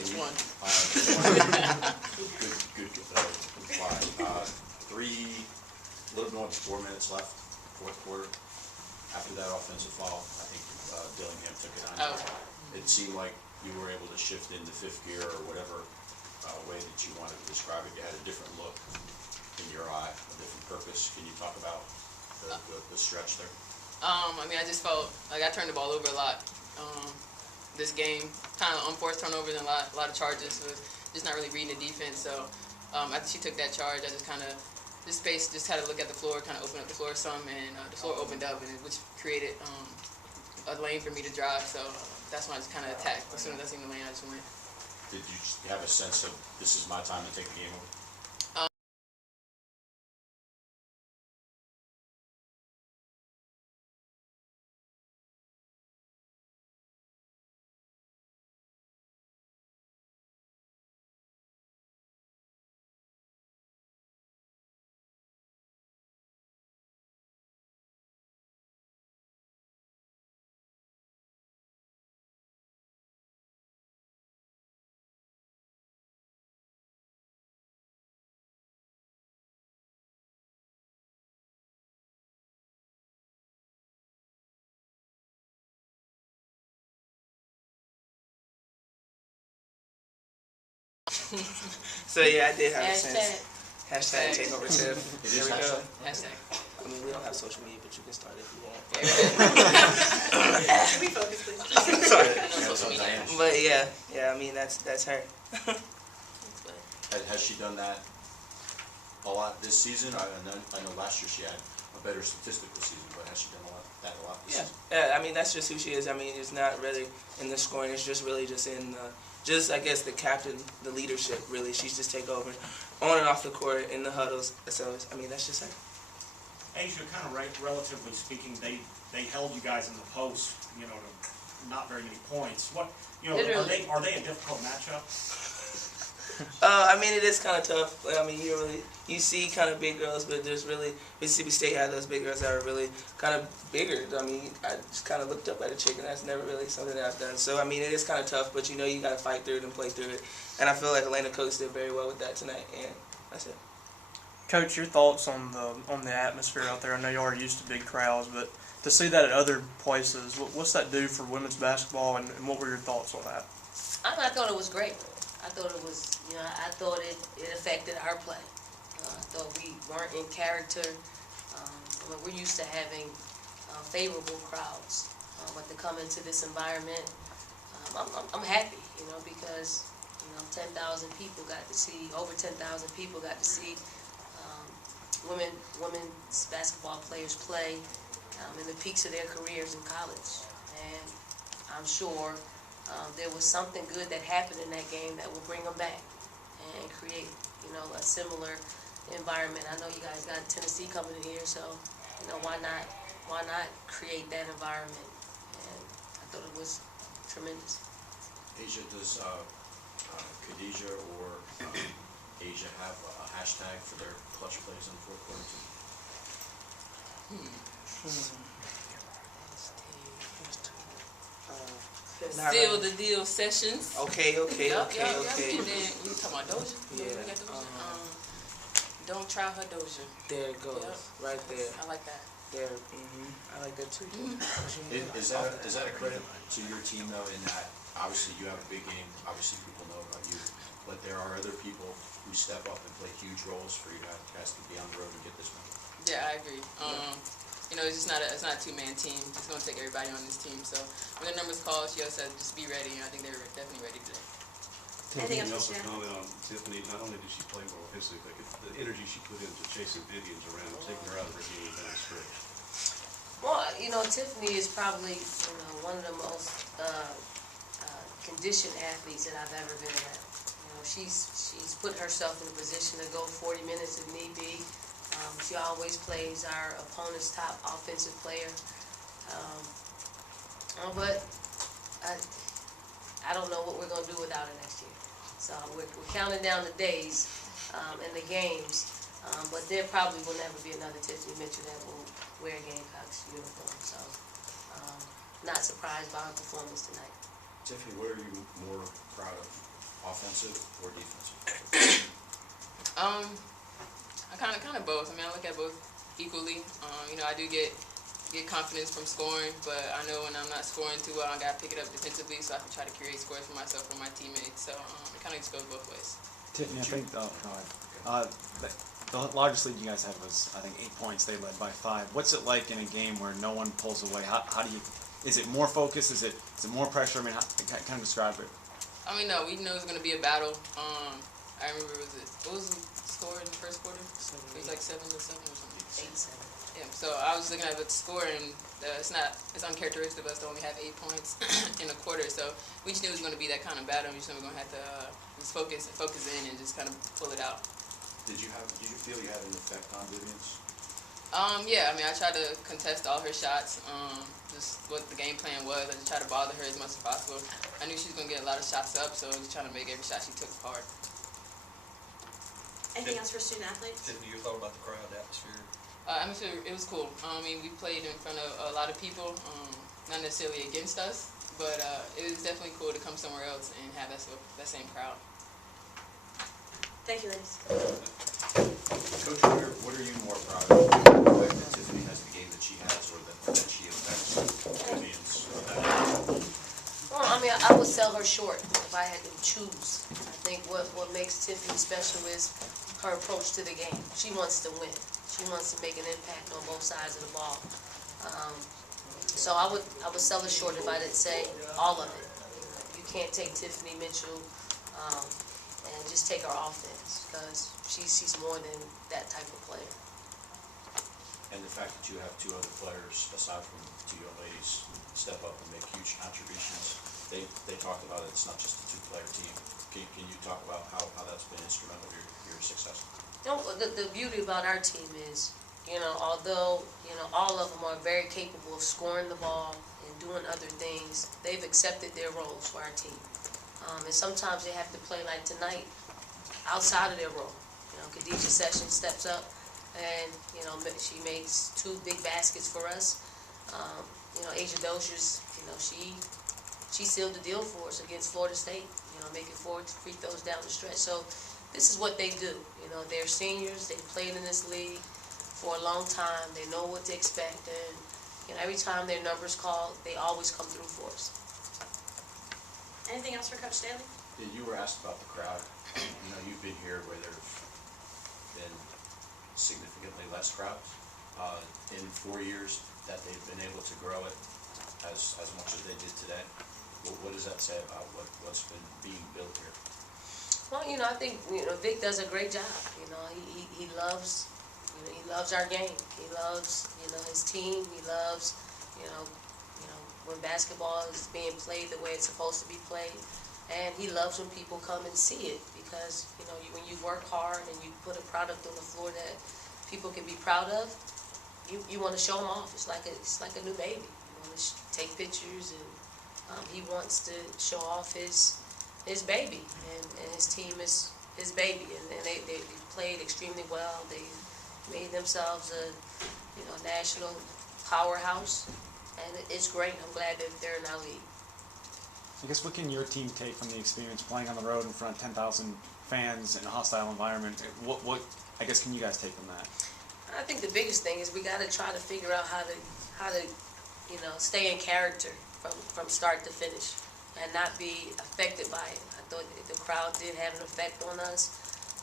Which one? Good reply. A little more than 4 minutes left, fourth quarter. After that offensive foul, I think Dillingham took it on you. Oh. It seemed like you were able to shift into fifth gear or whatever way that you wanted to describe it. You had a different look in your eye, a different purpose. Can you talk about the stretch there? I mean, I just felt like I turned the ball over a lot. This game, kind of unforced turnovers and a lot of charges. So just not really reading the defense. So after she took that charge, I just kind of just had to look at the floor, kind of open up the floor some, and the floor opened up, which created a lane for me to drive. So that's when I just kind of attacked. As soon as I seen the lane, I just went. Did you have a sense of this is my time to take the game over? So yeah, I did have a Hashtag. sense. Hashtag takeover Tiff. It There is we go. Hashtag. I mean, we don't have social media, but you can start if you want. Can we focus, please? Sorry. No social media. But yeah. I mean, that's her. Has she done that a lot this season? I know last year she had a better statistical season, but has she done that a lot this season? Yeah. I mean, that's just who she is. I mean, it's not really in the scoring. It's just really just in I guess the captain, the leadership. Really, she's just take over on and off the court in the huddles. So I mean, that's just her. Asia, kind of relatively speaking, they held you guys in the post, to not very many points. What, Literally. are they a difficult matchup? I mean, it is kind of tough. I mean, you see kind of big girls, but there's really Mississippi State had those big girls that are really kind of bigger. I mean, I just kind of looked up at a chick, and that's never really something that I've done. So I mean, it is kind of tough, but you got to fight through it and play through it. And I feel like Elena Coates did very well with that tonight, and that's it. Coach, your thoughts on the atmosphere out there? I know you are used to big crowds, but to see that at other places, what's that do for women's basketball, and what were your thoughts on that? I thought it was great. I thought it was, I thought it affected our play. I thought we weren't in character. We're used to having favorable crowds, but to come into this environment, I'm happy, because 10,000 people got to see, over 10,000 people got to see women's basketball players play in the peaks of their careers in college. And I'm sure there was something good that happened in that game that will bring them back and create, a similar environment. I know you guys got Tennessee coming in here, so, why not create that environment? And I thought it was tremendous. Asia, does Khadijah or Asia have a hashtag for their clutch plays in the fourth quarter too? Seal the deal sessions. Okay. Yup. And then we talking about Doja. Yeah. We got Doja. Don't try her Doja. There it goes, right there. I like that. There. I like that too. Is that a credit to your team though? In that obviously you have a big game. Obviously people know about you, but there are other people who step up and play huge roles for you guys to be on the road and get this one. Yeah, I agree. It's not a two-man team. It's going to take everybody on this team. So when the numbers call, she also said just be ready, and I think they were definitely ready today. Anything Can you else also to share? comment on Tiffany? Not only did she play well physically, but the energy she put into chasing Vivians around, taking her out of her game down the stretch. Well, Tiffany is probably, one of the most conditioned athletes that I've ever been around. She's put herself in a position to go 40 minutes if need be. She always plays our opponent's top offensive player. But I don't know what we're going to do without her next year. So we're counting down the days and the games. But there probably will never be another Tiffany Mitchell that will wear a Gamecocks uniform. So not surprised by her performance tonight. Tiffany, what are you more proud of offensive or defensive? I kind of both. I mean, I look at both equally. You know, I do get confidence from scoring, but I know when I'm not scoring too well, I gotta pick it up defensively so I can try to create scores for myself and my teammates. So it kind of just goes both ways. Tiffany, I think the largest lead you guys had was, I think, 8 points. They led by 5. What's it like in a game where no one pulls away? How do you? Is it more focus? Is it more pressure? I mean, kind of describe it. I mean, no, we know it's gonna be a battle. I remember what was the score in the first quarter? It was like 7-7 or something. 8-7. Yeah, so I was looking at the score, and it's uncharacteristic of us to only have 8 points in a quarter. So we just knew it was going to be that kind of battle. We just knew we were going to have to just focus in and just kind of pull it out. Did you feel you had an effect on Vivian's? Yeah, I mean, I tried to contest all her shots. Just what the game plan was. I just tried to bother her as much as possible. I knew she was going to get a lot of shots up, so I was just trying to make every shot she took hard. Anything else for student athletes? Tiffany, your thought about the crowd atmosphere? Atmosphere, it was cool. I mean, we played in front of a lot of people, not necessarily against us, but it was definitely cool to come somewhere else and have that same crowd. Thank you, ladies. Coach, what are you more proud of? The fact that Tiffany has the game that she has, or that she affects Vivian's? Well, I mean, I would sell her short if I had to choose. I think what makes Tiffany special is her approach to the game. She wants to win. She wants to make an impact on both sides of the ball. So I would sell her short if I didn't say all of it. You can't take Tiffany Mitchell and just take her offense, because she's more than that type of player. And the fact that you have 2 other players, aside from 2 young ladies, step up and make huge contributions. They talked about it, it's not just a 2-player team. Can you talk about how that's been instrumental to your success? You know, the beauty about our team is, although, all of them are very capable of scoring the ball and doing other things, they've accepted their roles for our team. And sometimes they have to play like tonight, outside of their role. Khadijah Sessions steps up and, she makes 2 big baskets for us. Asia Dosier's, she sealed the deal for us against Florida State, making 4 free throws down the stretch. So this is what they do. They're seniors. They've played in this league for a long time. They know what to expect, and every time their number's called, they always come through for us. Anything else for Coach Staley? You were asked about the crowd. You've been here where there's been significantly less crowds. In 4 years that they've been able to grow it as much as they did today. What does that say about what's been being built here? Well, I think Vic does a great job. He loves he loves our game. He loves his team. He loves when basketball is being played the way it's supposed to be played, and he loves when people come and see it, because when you work hard and you put a product on the floor that people can be proud of, you want to show them off. It's like a new baby. You want to take pictures, and he wants to show off his baby, and his team is his baby, and they played extremely well. They made themselves a national powerhouse, and it's great. I'm glad that they're in our league. I guess what can your team take from the experience playing on the road in front of 10,000 fans in a hostile environment? What I guess can you guys take from that? I think the biggest thing is we got to try to figure out how to stay in character from start to finish and not be affected by it. I thought the crowd did have an effect on us.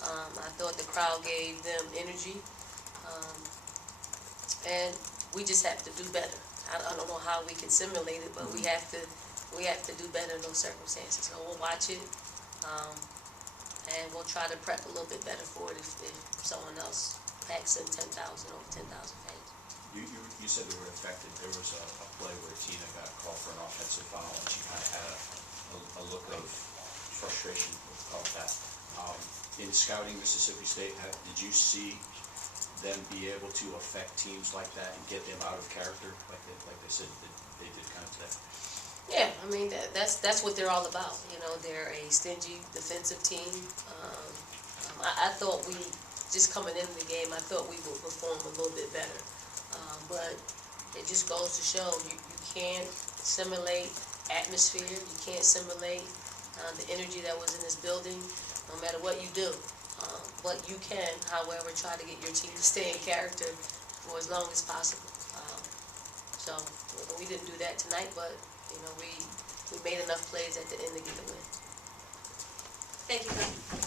I thought the crowd gave them energy, and we just have to do better. I don't know how we can simulate it, but we have to do better in those circumstances. So we'll watch it, and we'll try to prep a little bit better for it if someone else packs in 10,000, over 10,000 fans. You said they were affected. There was a play where Tina got called for an offensive foul, and she kind of had a look of frustration, let's call it that. In scouting Mississippi State, did you see them be able to affect teams like that and get them out of character, like they said they did kind of today? Yeah, I mean that's what they're all about. They're a stingy defensive team. I thought we just coming into the game, I thought we would perform a little bit better. But it just goes to show you can't simulate atmosphere. You can't simulate the energy that was in this building, no matter what you do. But you can, however, try to get your team to stay in character for as long as possible. So we didn't do that tonight, but you know we made enough plays at the end to get the win. Thank you, Coach.